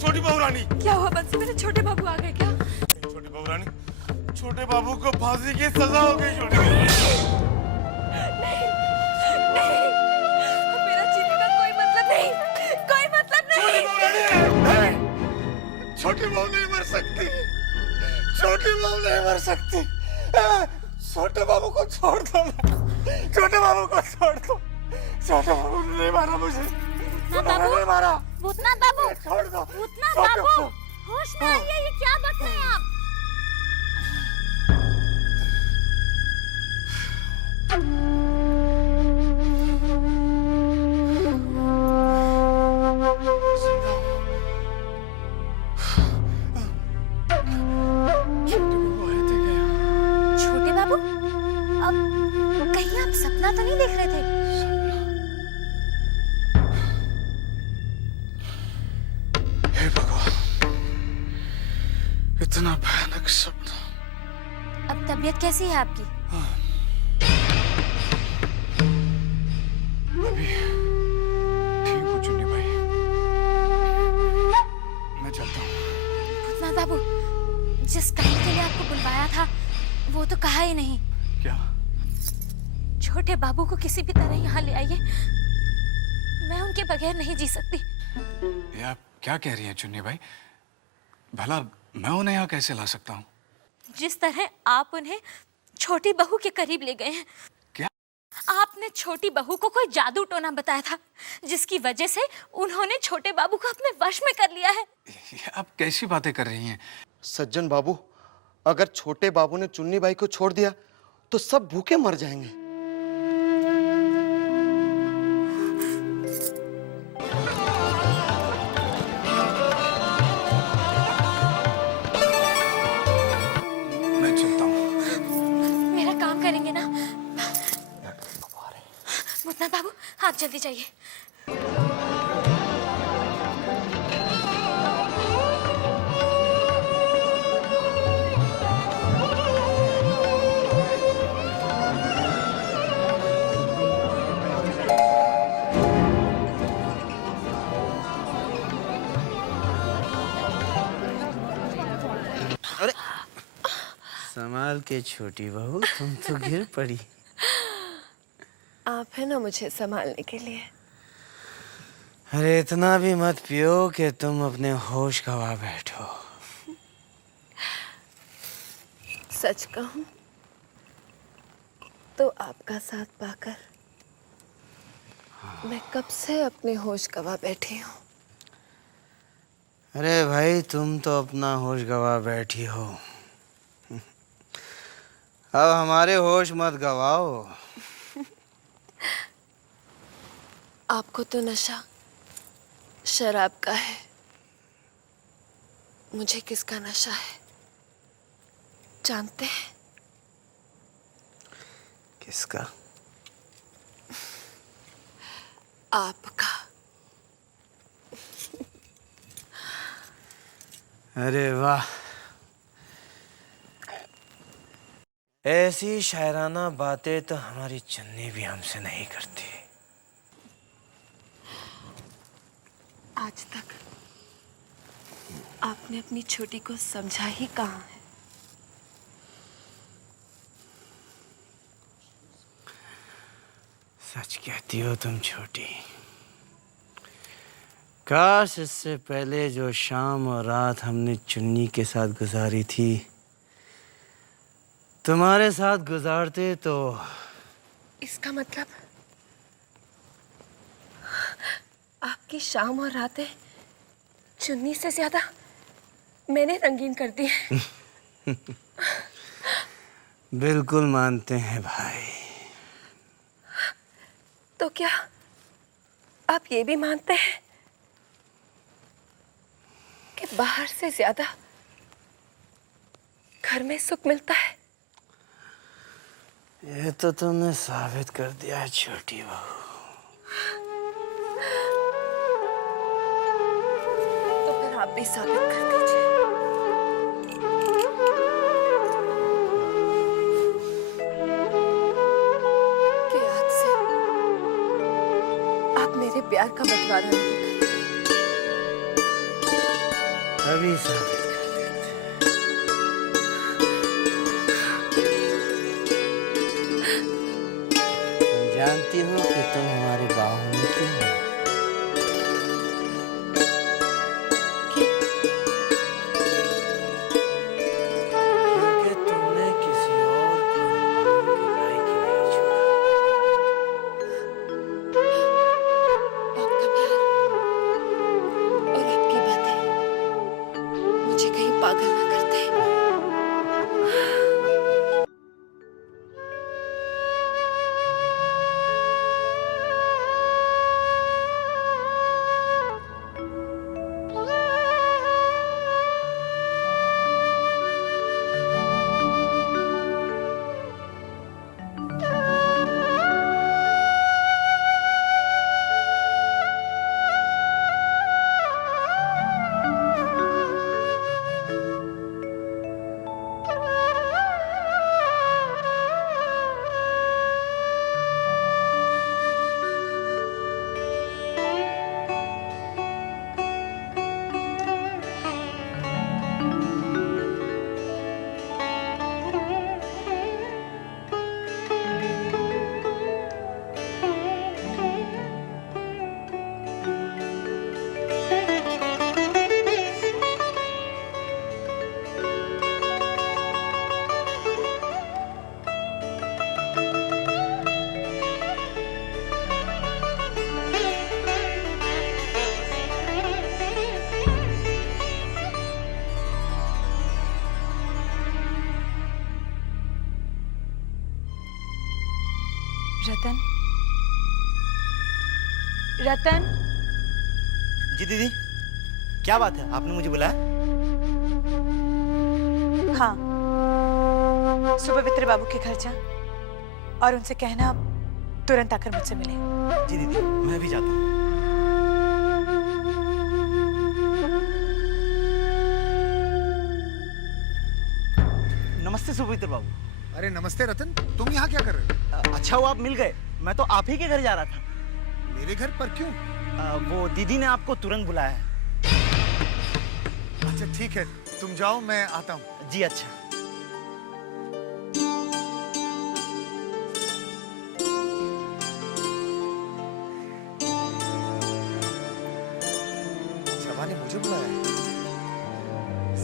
छोटी बहू रानी। क्या हुआ बंसी, मेरे छोटे बाबू आ गए क्या? छोटी बहू रानी, छोटे बाबू को फांसी की सजा हो गई। छोटी बहू नहीं, नहीं, मेरा जीने का कोई मतलब नहीं, कोई मतलब नहीं। छोटी बहू रानी, छोटी बहू नहीं मर सकती, छोटी बहू नहीं मर सकती। छोटे बाबू को छोड़ दो, छोटे बाबू को छोड़ दो। छोटे बाबू ने नहीं मारा मुझे, नहीं मारा। भूतनाथ बाबू, छोड़ दो भूतनाथ बाबू, होश में आइए, ये क्या बक रहे हैं आप? छोटे बाबू, अब कहीं आप सपना तो नहीं देख रहे थे? हे भगवान, इतना भयानक सपना। अब तबीयत कैसी है आपकी? अभी ठीक हूँ चुन्नी भाई, मैं चलता हूँ। भूतनाथ बाबू, जिस काम के लिए आपको बुलवाया था वो तो कहा ही नहीं। क्या? छोटे बाबू को किसी भी तरह यहाँ ले आइए, मैं उनके बगैर नहीं जी सकती। ये आप क्या कह रही हैं चुन्नी भाई? भला मैं उन्हें यहाँ कैसे ला सकता हूँ? जिस तरह आप उन्हें छोटी बहू के करीब ले गए हैं। क्या? आपने छोटी बहू को कोई जादू टोना बताया था, जिसकी वजह से उन्होंने छोटे बाबू को अपने वश में कर लिया है। ये आप कैसी बातें कर रही हैं? सज्जन बाबू, अगर छोटे बाबू ने चुन्नी बाई को छोड़ दिया तो सब भूखे मर जाएंगे। मैं चलता हूँ। मेरा काम करेंगे ना? भूतनाथ बाबू, आप जल्दी जाइए। संभाल के छोटी बहू, तुम तो गिर पड़ी। आप है ना मुझे संभालने के लिए। अरे इतना भी मत पियो कि तुम अपने होश गवा बैठो। सच कहूं तो आपका साथ पाकर मैं कब से अपने होश गवा बैठी हूँ। अरे भाई, तुम तो अपना होश गवा बैठी हो, अब हमारे होश मत गवाओ। आपको तो नशा शराब का है, मुझे किसका नशा है जानते हैं? किसका? आपका। अरे वाह, ऐसी शायराना बातें तो हमारी चन्नी भी हमसे नहीं करती। आज तक आपने अपनी छोटी को समझा ही कहाँ है। सच कहती हो तुम छोटी। काश इससे पहले जो शाम और रात हमने चुन्नी के साथ गुजारी थी तुम्हारे साथ गुजारते तो। इसका मतलब आपकी शाम और रातें चुन्नी से ज्यादा मैंने रंगीन कर दी है। बिल्कुल मानते हैं भाई। तो क्या आप ये भी मानते हैं कि बाहर से ज्यादा घर में सुख मिलता है? ये तो तुमने साबित कर दिया है छोटी बहू। तो फिर आप भी साबित कर दीजिए। कि आज से आप मेरे प्यार का बंटवारा नहीं करेंगे। अभी साबित कर देते। तुम जानती हो कि तुम हमारे बाहों में क्यों हो? क्योंकि तुमने किसी और को इन बाहों के लायक ही नहीं छोड़ा। आपका प्यार और आपकी बातें मुझे कहीं पागल ना करते। रतन, रतन, जी दीदी, क्या बात है? आपने मुझे बुलाया? हाँ, सुपवित्र बाबू के घर जा और उनसे कहना तुरंत आकर मुझसे मिले। जी दीदी, मैं भी जाता हूँ। नमस्ते सुपवित्र बाबू। अरे नमस्ते रतन, तुम यहाँ क्या कर रहे हो? अच्छा हुआ आप मिल गए। मैं तो आप ही के घर जा रहा था। मेरे घर पर क्यों? वो दीदी ने आपको तुरंत बुलाया है। अच्छा ठीक है, तुम जाओ, मैं आता हूँ। जी अच्छा। जवा ने मुझे बुलाया है।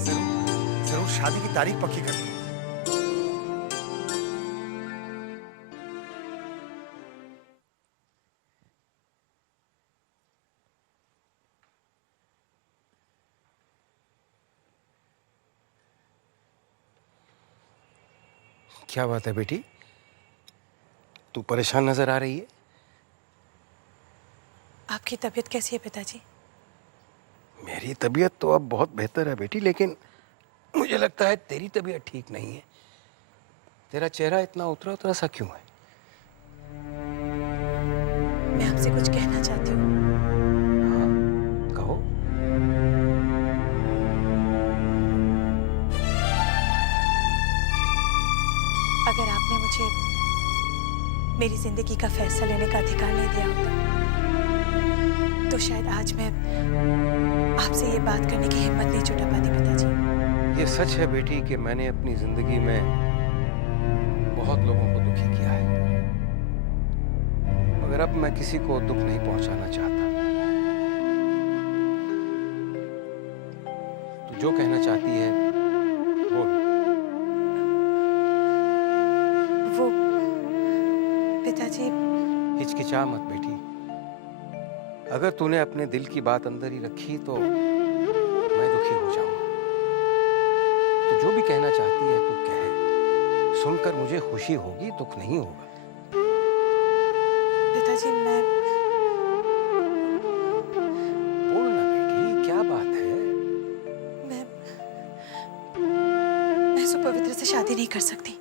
जरूर जरूर शादी की तारीख पक्की करनी है। क्या बात है बेटी? तू परेशान नजर आ रही है। आपकी तबीयत कैसी है पिताजी? मेरी तबीयत तो अब बहुत बेहतर है बेटी, लेकिन मुझे लगता है तेरी तबीयत ठीक नहीं है। तेरा चेहरा इतना उतरा उतरा सा क्यों है? मैं आपसे कुछ कहना चाहती हूँ। हाँ, कहो। अगर आपने मुझे मेरी जिंदगी का फैसला लेने का अधिकार नहीं दिया होता तो शायद आज मैं आपसे ये बात करने की हिम्मत नहीं जुटा पाती पिताजी। ये सच है बेटी कि मैंने अपनी जिंदगी में बहुत लोगों को दुखी किया है, मगर अब मैं किसी को दुख नहीं पहुंचाना चाहता। तू जो कहना चाहती है बोल। वो पिताजी, हिचकिचा मत बेटी। अगर तूने अपने दिल की बात अंदर ही रखी तो मैं दुखी हो जाऊंगा। तू जो भी कहना चाहती है तू कह। सुनकर मुझे खुशी होगी, दुख नहीं होगा। पिताजी मैं बोल ना बेटी, क्या बात है? मैं सुपवित्र से शादी नहीं कर सकती।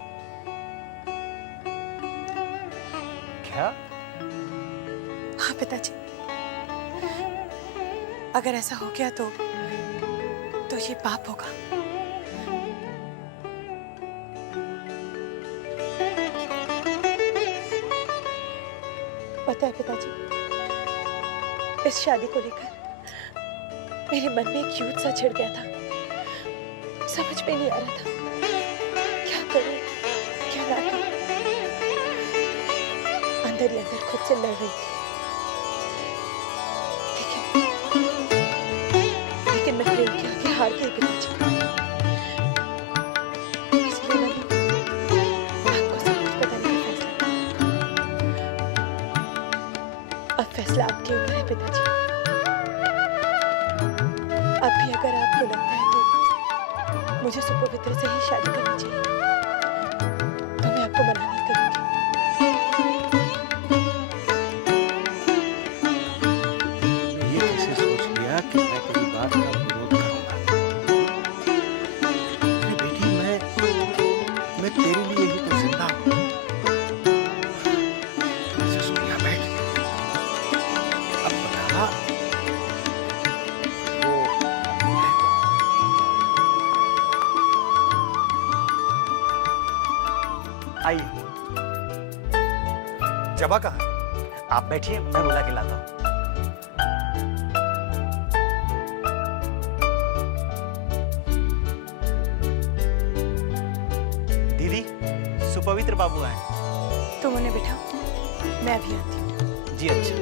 क्या? हाँ पिताजी, अगर ऐसा हो गया तो ये पाप होगा। पता है पिताजी, इस शादी को लेकर मेरे मन में एक यूथ सा छिड़ गया था। समझ में नहीं आ रहा था क्या करूं क्या ना करूं। अंदर ही अंदर खुद से लड़ रही थी। लेकिन मैं प्रेम के आगे हार गई पिताजी। इसलिए मैंने आपको सब कुछ बताने का फैसला किया। अब फैसला आपके ऊपर है पिताजी। अब भी अगर आपको लगता है तो मुझे सुपवित्र से ही शादी करनी चाहिए तो मैं आपको मना नहीं करूंगी। ये कैसे सोच लिया कि मैं तेरी बात का विरोध करूंगा? अरे बेटी, मैं तेरे लिए ही तो जिंदा हूं। ऐसे सोनिया, बैठ। अब बता, वो है कौन? आइए। जबा कहाँ है? आप बैठिए, मैं बुला के लाता हूँ। दीदी, सुपवित्र बाबू आए। तुम उन्हें बिठाओ, मैं अभी आती हूँ। जी अच्छा।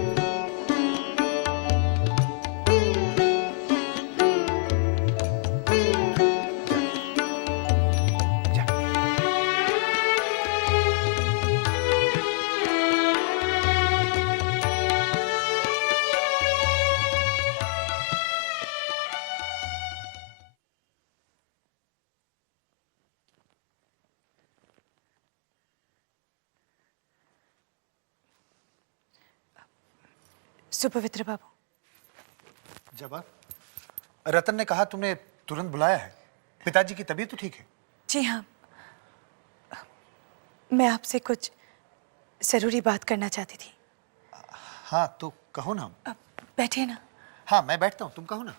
सुपवित्र बाबू। जबा, रतन ने कहा तुमने तुरंत बुलाया है। पिताजी की तबीयत तो ठीक है? जी हाँ, मैं आपसे कुछ जरूरी बात करना चाहती थी। हाँ तो कहो ना। अब बैठिए ना। हाँ मैं बैठता हूँ, तुम कहो ना।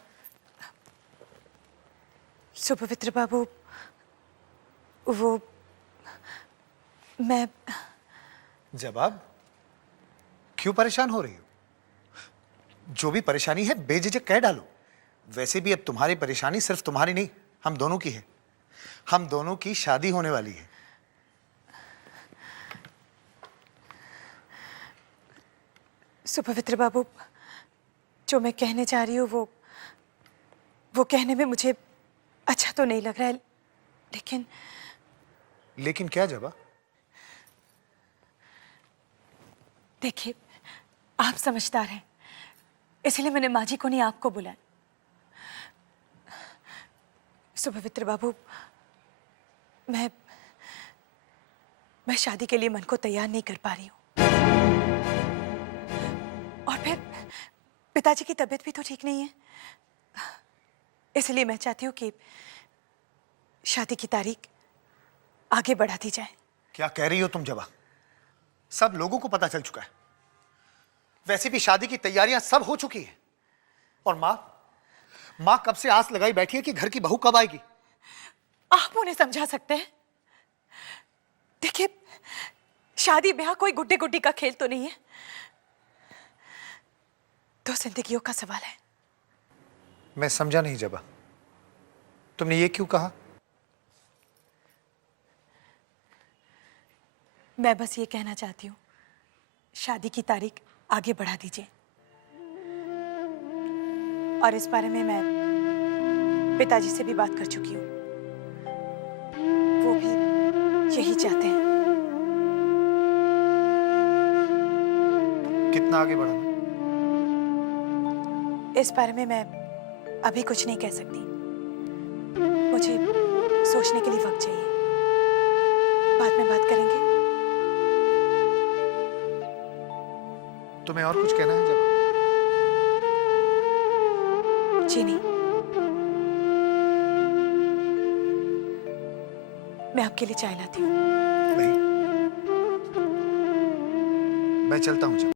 सुपवित्र बाबू, वो मैं जवाब, क्यों परेशान हो रही हो? जो भी परेशानी है बेझिझक कह डालो। वैसे भी अब तुम्हारी परेशानी सिर्फ तुम्हारी नहीं, हम दोनों की है। हम दोनों की शादी होने वाली है। सुपवित्र बाबू, जो मैं कहने जा रही हूँ वो कहने में मुझे अच्छा तो नहीं लग रहा है, लेकिन क्या जबा? देखिए, आप समझदार हैं, इसलिए मैंने माँ जी को नहीं आपको बुलाया। सुपवित्र बाबू, मैं शादी के लिए मन को तैयार नहीं कर पा रही हूँ। और फिर पिताजी की तबीयत भी तो ठीक नहीं है, इसलिए मैं चाहती हूँ कि शादी की तारीख आगे बढ़ा दी जाए। क्या कह रही हो तुम जबा? सब लोगों को पता चल चुका है। वैसे भी शादी की तैयारियां सब हो चुकी है। और माँ कब से आस लगाई बैठी है कि घर की बहू कब आएगी। आप उन्हें समझा सकते हैं? देखिए, शादी ब्याह कोई गुड्डे गुड्डी का खेल तो नहीं है, दो जिंदगियों का सवाल है। मैं समझा नहीं जबा, तुमने ये क्यों कहा? मैं बस ये कहना चाहती हूँ, शादी की तारीख आगे बढ़ा दीजिए। और इस बारे में मैं पिताजी से भी बात कर चुकी हूँ, वो भी यही चाहते हैं। कितना आगे बढ़ाना? इस बारे में मैं अभी कुछ नहीं कह सकती, मुझे सोचने के लिए वक्त चाहिए। बाद में बात करेंगे। तुम्हें और कुछ कहना है जबा? जी नहीं, मैं आपके लिए चाय लाती हूँ। नहीं, मैं चलता हूँ जबा।